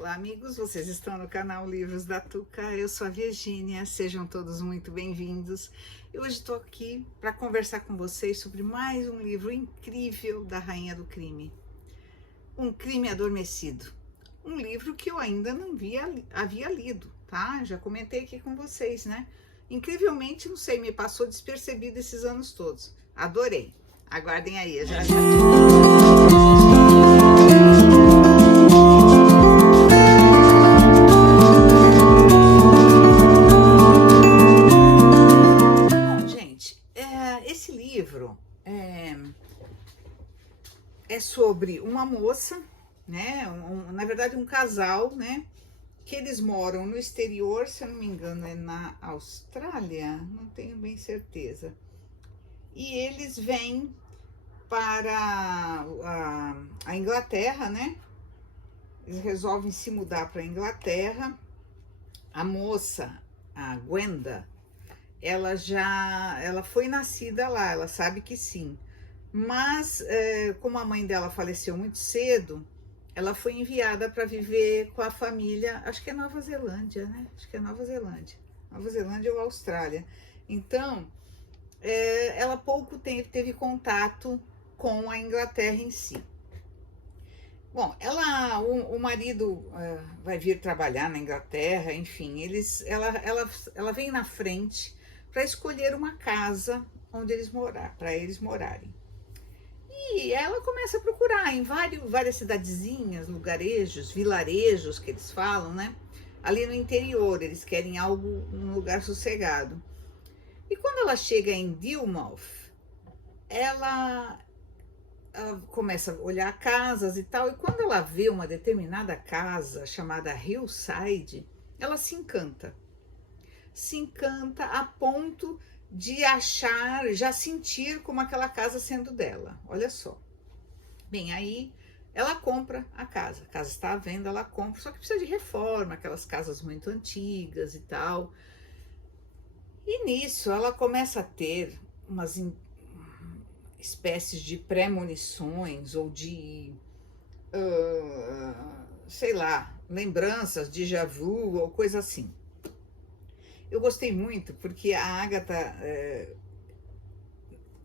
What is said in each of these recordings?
Olá, amigos, vocês estão no canal Livros da Tuca, eu sou a Virgínia, sejam todos muito bem-vindos. E hoje estou aqui para conversar com vocês sobre mais um livro incrível da Rainha do Crime, Um Crime Adormecido. Um livro que eu ainda não havia lido, tá? Já comentei aqui com vocês, né? Incrivelmente, não sei, me passou despercebido esses anos todos. Adorei. Aguardem aí, já. Esse livro é sobre uma moça, né? Na verdade, um casal, né? Que eles moram no exterior, se eu não me engano, é na Austrália, não tenho bem certeza. E eles vêm para a Inglaterra, né? Eles resolvem se mudar para a Inglaterra. A moça, a Gwenda, ela foi nascida lá, ela sabe que sim, mas como a mãe dela faleceu muito cedo, ela foi enviada para viver com a família, acho que é Nova Zelândia, né? Acho que é Nova Zelândia ou Austrália. Então, ela pouco tempo teve contato com a Inglaterra em si. Bom, o marido vai vir trabalhar na Inglaterra, enfim, ela vem na frente para escolher uma casa onde para eles morarem. E ela começa a procurar em várias cidadezinhas, lugarejos, vilarejos que eles falam, né? Ali no interior, eles querem um lugar sossegado. E quando ela chega em Dilmouth, ela começa a olhar casas e tal, e quando ela vê uma determinada casa chamada Hillside, ela se encanta a ponto de já sentir como aquela casa sendo dela. Olha só. Bem, aí ela compra a casa está à venda, ela compra, só que precisa de reforma, aquelas casas muito antigas e tal. E nisso ela começa a ter umas espécies de premonições ou de, sei lá, lembranças, déjà vu ou coisa assim. Eu gostei muito porque a Agatha,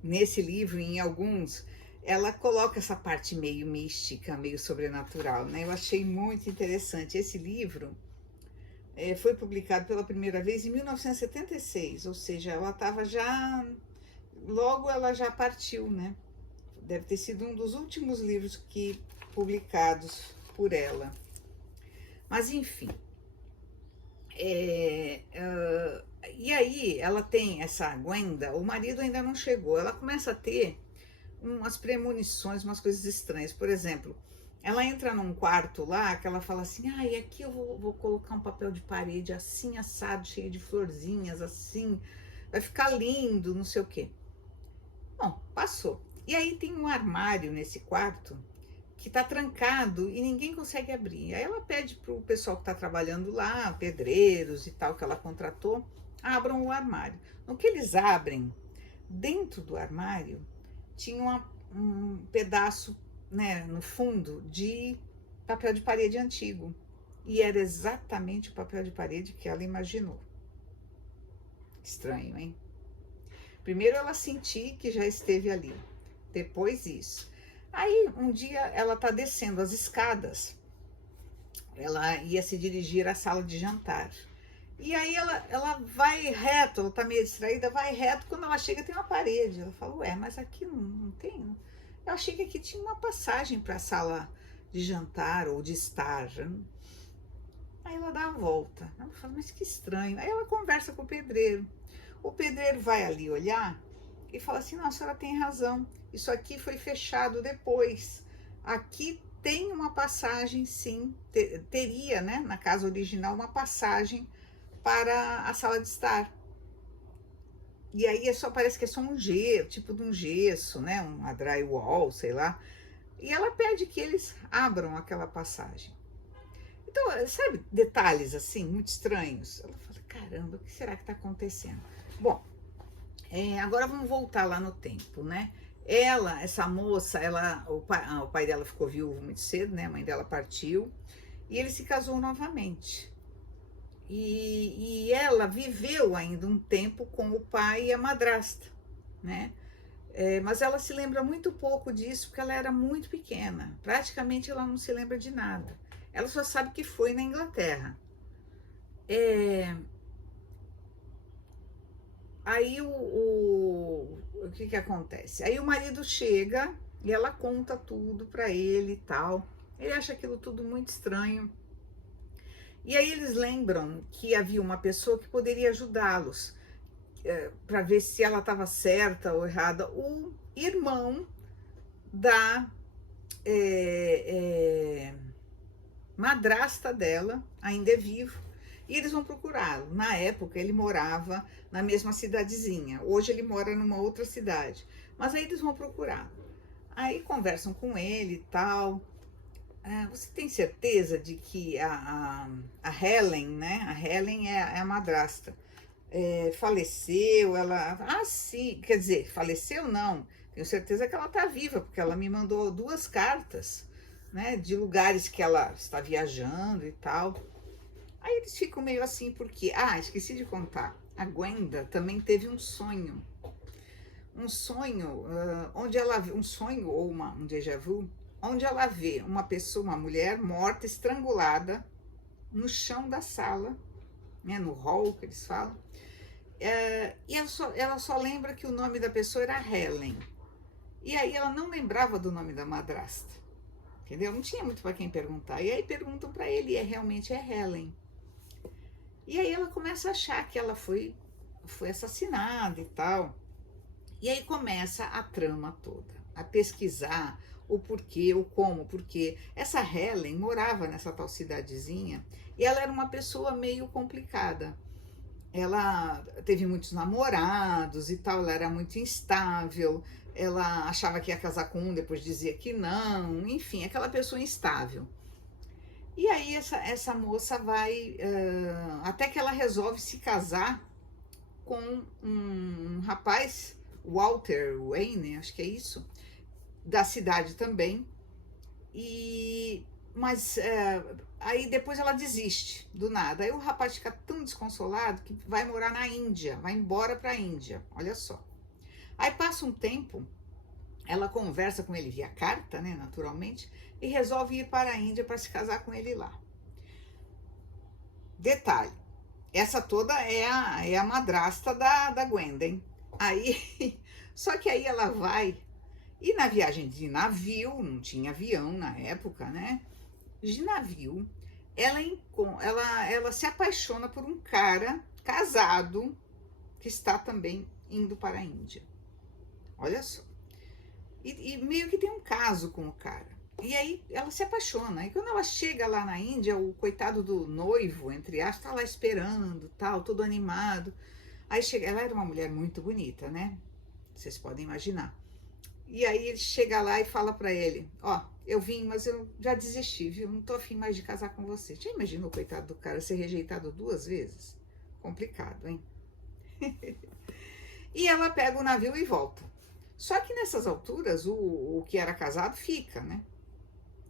nesse livro, em alguns, ela coloca essa parte meio mística, meio sobrenatural, né? Eu achei muito interessante. Esse livro foi publicado pela primeira vez em 1976, ou seja, logo ela já partiu, né? Deve ter sido um dos últimos livros publicados por ela. Mas, enfim. E aí ela tem essa Gwenda, o marido ainda não chegou, ela começa a ter umas premonições, umas coisas estranhas. Por exemplo, ela entra num quarto lá que ela fala assim, e aqui eu vou colocar um papel de parede assim, assado, cheio de florzinhas, assim, vai ficar lindo, não sei o quê. Bom, passou. E aí tem um armário nesse quarto que está trancado e ninguém consegue abrir. Aí ela pede para o pessoal que está trabalhando lá, pedreiros e tal, que ela contratou, abram o armário. No que eles abrem, dentro do armário, tinha um pedaço, né, no fundo, de papel de parede antigo. E era exatamente o papel de parede que ela imaginou. Estranho, hein? Primeiro ela sentiu que já esteve ali, depois isso. Aí, um dia, ela tá descendo as escadas, ela ia se dirigir à sala de jantar. E aí ela vai reto, ela tá meio distraída, vai reto, quando ela chega tem uma parede. Ela fala, ué, mas aqui não tem? Eu achei que aqui tinha uma passagem para a sala de jantar ou de estar. Aí ela dá a volta, ela fala, mas que estranho. Aí ela conversa com o pedreiro vai ali olhar e fala assim, não, a senhora tem razão, isso aqui foi fechado depois, aqui tem uma passagem, sim, teria, né, na casa original, uma passagem para a sala de estar. E aí parece que é só um gesso, tipo de um gesso, né, uma drywall, sei lá, e ela pede que eles abram aquela passagem. Então, sabe, detalhes assim, muito estranhos. Ela fala, caramba, o que será que está acontecendo? Bom, agora vamos voltar lá no tempo, né? Essa moça, o pai dela ficou viúvo muito cedo, né? A mãe dela partiu. e ele se casou novamente. E ela viveu ainda um tempo com o pai e a madrasta, né? Mas ela se lembra muito pouco disso, porque ela era muito pequena. Praticamente ela não se lembra de nada. Ela só sabe que foi na Inglaterra. Aí o que que acontece? Aí o marido chega e ela conta tudo para ele e tal. Ele acha aquilo tudo muito estranho. E aí eles lembram que havia uma pessoa que poderia ajudá-los, para ver se ela estava certa ou errada. O irmão da madrasta dela ainda é vivo e eles vão procurá-lo. Na época ele morava na mesma cidadezinha, hoje ele mora numa outra cidade, mas aí eles vão procurar. Aí conversam com ele e tal. Você tem certeza de que a Helen, né? A Helen é a madrasta. Faleceu, ela... Ah, sim, quer dizer, faleceu não. Tenho certeza que ela está viva, porque ela me mandou 2 cartas, né? De lugares que ela está viajando e tal. Aí eles ficam meio assim, porque... Ah, esqueci de contar. A Gwenda também teve um sonho. Um sonho, onde ela... Um sonho ou um déjà vu, onde ela vê uma pessoa, uma mulher morta, estrangulada, no chão da sala, né, no hall que eles falam, e ela só lembra que o nome da pessoa era Helen. E aí ela não lembrava do nome da madrasta, entendeu? Não tinha muito para quem perguntar. E aí perguntam para ele, e realmente é Helen. E aí ela começa a achar que ela foi assassinada e tal. E aí começa a trama toda, a pesquisar o porquê, o como, porque essa Helen morava nessa tal cidadezinha e ela era uma pessoa meio complicada. Ela teve muitos namorados e tal, ela era muito instável, ela achava que ia casar com um, depois dizia que não, enfim, aquela pessoa instável. E aí essa moça vai, até que ela resolve se casar com um rapaz, Walter Wayne, acho que é isso, da cidade também. Mas aí depois ela desiste do nada. Aí o rapaz fica tão desconsolado que vai morar na Índia, vai embora para a Índia, olha só. Aí passa um tempo, ela conversa com ele via carta, né, naturalmente, e resolve ir para a Índia para se casar com ele lá. Detalhe, essa toda é a madrasta da Gwenda, hein? Aí, só que aí ela vai, e na viagem de navio, não tinha avião na época, né? De navio, ela se apaixona por um cara casado que está também indo para a Índia. Olha só. E meio que tem um caso com o cara. E aí ela se apaixona. E quando ela chega lá na Índia, o coitado do noivo, entre aspas, está lá esperando, tal, todo animado. Aí chega, ela era uma mulher muito bonita, né? Vocês podem imaginar. E aí ele chega lá e fala para ele, ó, eu vim, mas eu já desisti, viu? Não tô afim mais de casar com você. Já imaginou, coitado do cara, ser rejeitado 2 vezes? Complicado, hein? E ela pega o navio e volta. Só que nessas alturas, o que era casado fica, né?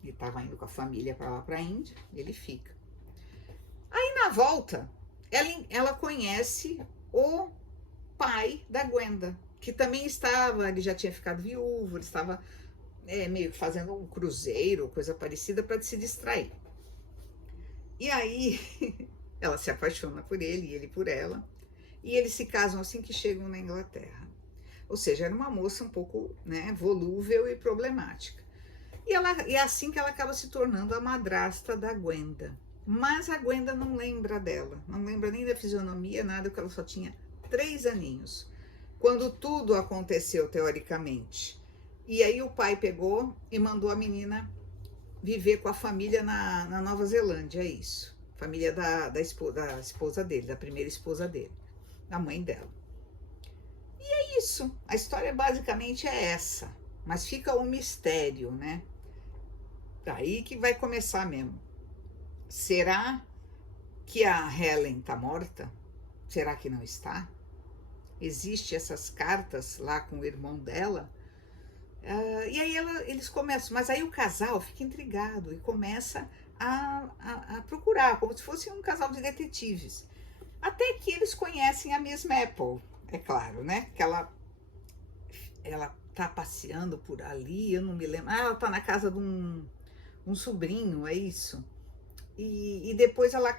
Ele estava indo com a família para lá, para a Índia, ele fica. Aí na volta, ela conhece o pai da Gwenda, que também estava, ele já tinha ficado viúvo, ele estava meio que fazendo um cruzeiro, coisa parecida, para se distrair. E aí ela se apaixona por ele e ele por ela, e eles se casam assim que chegam na Inglaterra. Ou seja, era uma moça um pouco, né, volúvel e problemática. E é assim que ela acaba se tornando a madrasta da Gwenda. Mas a Gwenda não lembra dela, não lembra nem da fisionomia, nada, porque ela só tinha 3 aninhos, quando tudo aconteceu, teoricamente. E aí o pai pegou e mandou a menina viver com a família na Nova Zelândia, é isso. Família da esposa dele, da primeira esposa dele, da mãe dela. E é isso, a história basicamente é essa, mas fica um mistério, né? Daí que vai começar mesmo. Será que a Helen está morta? Será que não está? Existem essas cartas lá com o irmão dela? E aí eles começam, mas aí o casal fica intrigado e começa a procurar, como se fosse um casal de detetives. Até que eles conhecem a Miss Maple, é claro, né? Que ela tá passeando por ali, eu não me lembro. Ela tá na casa de um sobrinho, é isso. E depois ela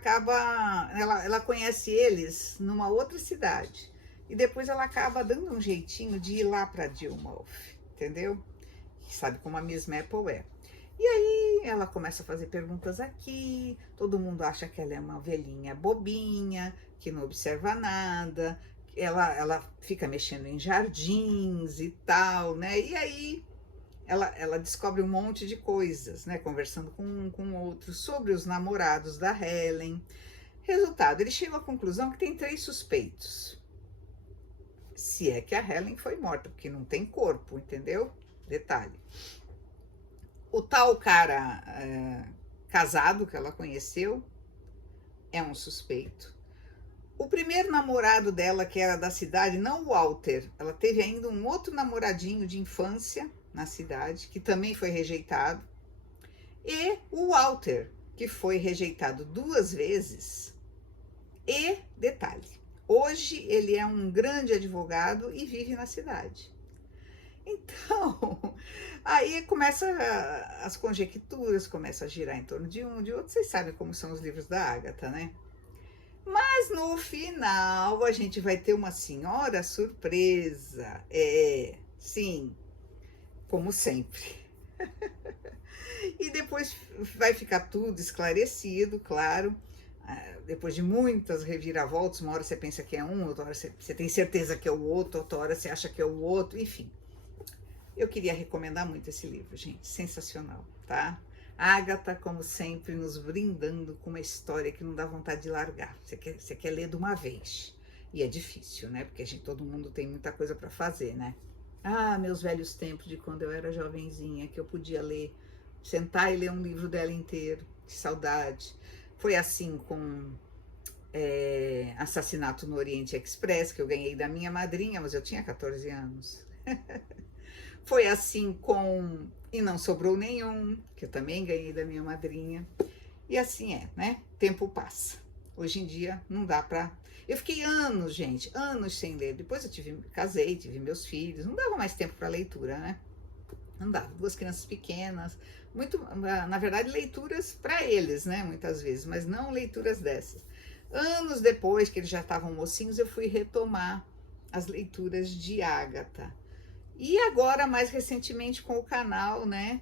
ela conhece eles numa outra cidade. E depois ela acaba dando um jeitinho de ir lá para Dilmouth, entendeu? Sabe como a Miss Maple é. E aí ela começa a fazer perguntas aqui, todo mundo acha que ela é uma velhinha bobinha, que não observa nada, ela fica mexendo em jardins e tal, né? E aí ela descobre um monte de coisas, né? Conversando com um, com outro, sobre os namorados da Helen. Resultado, ele chega à conclusão que tem 3 suspeitos. Se é que a Helen foi morta, porque não tem corpo, entendeu? Detalhe. O tal cara casado que ela conheceu é um suspeito. O primeiro namorado dela, que era da cidade, não o Walter, ela teve ainda um outro namoradinho de infância na cidade, que também foi rejeitado. E o Walter, que foi rejeitado 2 vezes. E, detalhe, hoje ele é um grande advogado e vive na cidade. Então, aí começa as conjecturas, começa a girar em torno de um, de outro. Vocês sabem como são os livros da Agatha, né? Mas no final a gente vai ter uma senhora surpresa. É, sim, como sempre. E depois vai ficar tudo esclarecido, claro. Depois de muitas reviravoltas, uma hora você pensa que é um, outra hora você tem certeza que é o outro, outra hora você acha que é o outro, enfim. Eu queria recomendar muito esse livro, gente, sensacional, tá? Agatha, como sempre, nos brindando com uma história que não dá vontade de largar. Você quer ler de uma vez. E é difícil, né? Porque todo mundo tem muita coisa para fazer, né? Ah, meus velhos tempos de quando eu era jovenzinha, que eu podia ler, sentar e ler um livro dela inteiro. Que saudade. Foi assim com Assassinato no Oriente Express, que eu ganhei da minha madrinha, mas eu tinha 14 anos. Foi assim com E Não Sobrou Nenhum, que eu também ganhei da minha madrinha. E assim é, né? Tempo passa. Hoje em dia não dá pra... Eu fiquei anos, gente, anos sem ler. Depois eu casei, tive meus filhos. Não dava mais tempo para leitura, né? Não dava. 2 crianças pequenas. Muito, na verdade, leituras para eles, né? Muitas vezes, mas não leituras dessas. Anos depois que eles já estavam mocinhos, eu fui retomar as leituras de Agatha. E agora, mais recentemente, com o canal, né?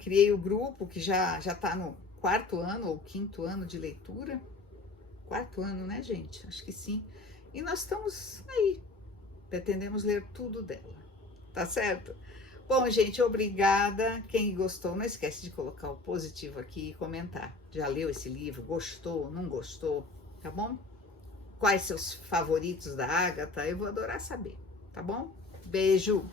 Criei o grupo que já está no 4º ano ou 5º ano de leitura. 4º ano, né, gente? Acho que sim. E nós estamos aí. Pretendemos ler tudo dela. Tá certo? Bom, gente, obrigada. Quem gostou, não esquece de colocar o positivo aqui e comentar. Já leu esse livro? Gostou? Não gostou? Tá bom? Quais seus favoritos da Agatha? Eu vou adorar saber. Tá bom? Beijo!